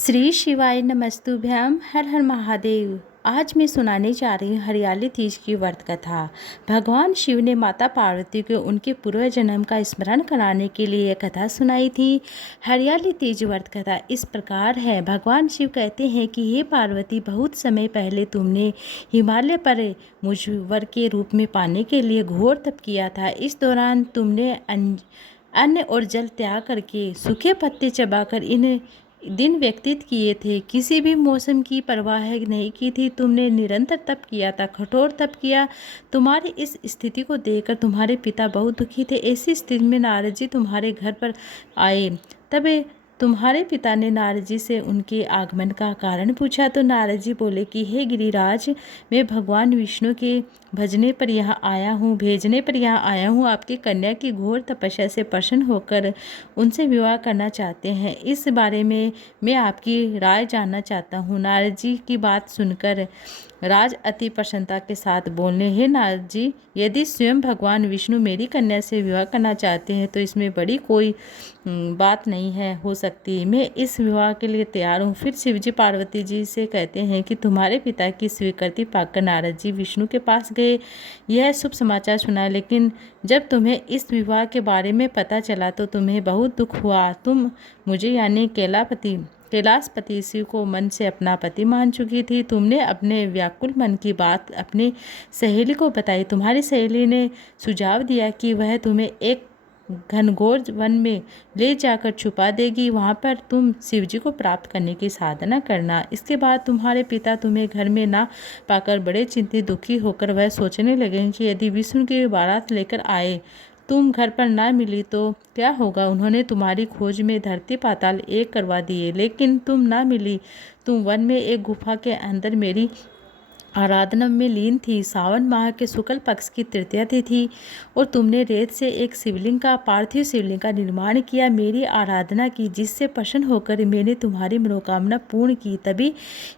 श्री शिवाय नमस्तुभ्यम। हर हर महादेव। आज मैं सुनाने जा रही हूँ हरियाली तीज की व्रत कथा। भगवान शिव ने माता पार्वती को उनके पूर्व जन्म का स्मरण कराने के लिए यह कथा सुनाई थी। हरियाली तीज व्रत कथा इस प्रकार है। भगवान शिव कहते हैं कि हे पार्वती, बहुत समय पहले तुमने हिमालय पर मुझ वर के रूप में पाने के लिए घोर तप किया था। इस दौरान तुमने अन्न और जल त्याग करके सूखे पत्ते चबाकर इन दिन व्यतीत किए थे। किसी भी मौसम की परवाह नहीं की थी। तुमने निरंतर तप किया था, कठोर तप किया। तुम्हारी इस स्थिति को देखकर तुम्हारे पिता बहुत दुखी थे। ऐसी स्थिति में नारद जी तुम्हारे घर पर आए। तब तुम्हारे पिता ने नारद जी से उनके आगमन का कारण पूछा तो नारद जी बोले कि हे गिरिराज, मैं भगवान विष्णु के भेजने पर यहाँ आया हूँ। आपकी कन्या की घोर तपस्या से प्रसन्न होकर उनसे विवाह करना चाहते हैं। इस बारे में मैं आपकी राय जानना चाहता हूँ। नारद जी की बात सुनकर राज अति प्रसन्नता के साथ बोलने, हे नारद जी, यदि स्वयं भगवान विष्णु मेरी कन्या से विवाह करना चाहते हैं तो इसमें बड़ी कोई बात नहीं है हो सकती। मैं इस विवाह के लिए तैयार हूँ। फिर शिवजी पार्वती जी से कहते हैं कि तुम्हारे पिता की स्वीकृति पाकर नारद जी विष्णु के पास गए। यह शुभ समाचार सुना, लेकिन जब तुम्हें इस विवाह के बारे में पता चला तो तुम्हें बहुत दुख हुआ। तुम मुझे यानी कैलाशपति शिव को मन से अपना पति मान चुकी थी। तुमने अपने व्याकुल मन की बात अपनी सहेली को बताई। तुम्हारी सहेली ने सुझाव दिया कि वह तुम्हें एक घनघोर वन में ले जाकर छुपा देगी। वहाँ पर तुम शिवजी को प्राप्त करने की साधना करना। इसके बाद तुम्हारे पिता तुम्हें घर में ना पाकर बड़े चिंतित दुखी होकर वह सोचने लगे कि यदि विष्णु की बारात लेकर आए, तुम घर पर ना मिली तो क्या होगा। उन्होंने तुम्हारी खोज में धरती पाताल एक करवा दिए, लेकिन तुम ना मिली। तुम वन में एक गुफा के अंदर मेरी आराधना में लीन थी। सावन माह के शुक्ल पक्ष की तृतीया तिथि और तुमने रेत से एक पार्थिव शिवलिंग का निर्माण किया, मेरी आराधना की, जिससे प्रसन्न होकर मैंने तुम्हारी मनोकामना पूर्ण की। तभी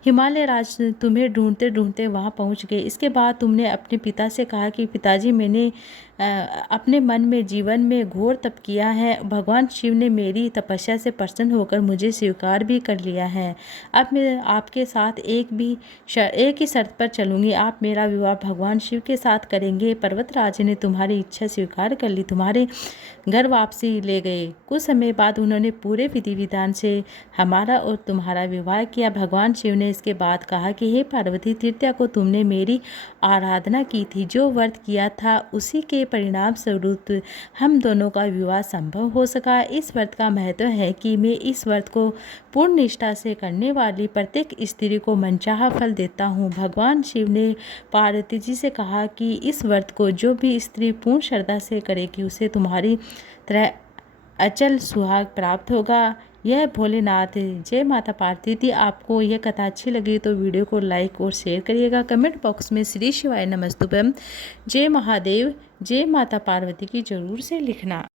हिमालय राज तुम्हें ढूंढते ढूंढते वहां पहुंच गए। इसके बाद तुमने अपने पिता से कहा कि पिताजी, मैंने अपने मन में जीवन में घोर तप किया है। भगवान शिव ने मेरी तपस्या से प्रसन्न होकर मुझे स्वीकार भी कर लिया है। अब मैं आपके साथ एक ही शर्त पर चलूंगी। आप मेरा विवाह भगवान शिव के साथ करेंगे। पर्वतराज ने तुम्हारी इच्छा स्वीकार कर ली, तुम्हारे घर वापसी ले गए। कुछ समय बाद उन्होंने पूरे विधि विधान से हमारा और तुम्हारा विवाह किया। भगवान शिव ने इसके बाद कहा कि हे पार्वती, तृतीया को तुमने मेरी आराधना की थी, जो व्रत किया था उसी के परिणाम स्वरूप हम दोनों का विवाह संभव हो सका। इस व्रत का महत्व है कि मैं इस व्रत को पूर्ण निष्ठा से करने वाली प्रत्येक स्त्री को मनचाहा फल देता हूँ। भगवान शिव ने पार्वती जी से कहा कि इस व्रत को जो भी स्त्री पूर्ण श्रद्धा से करेगी उसे तुम्हारी तरह अचल सुहाग प्राप्त होगा। यह भोलेनाथ। जय माता पार्वती। आपको यह कथा अच्छी लगी तो वीडियो को लाइक और शेयर करिएगा। कमेंट बॉक्स में श्री शिवाय नमस्तुभ्यम, जय महादेव, जय माता पार्वती की जरूर से लिखना।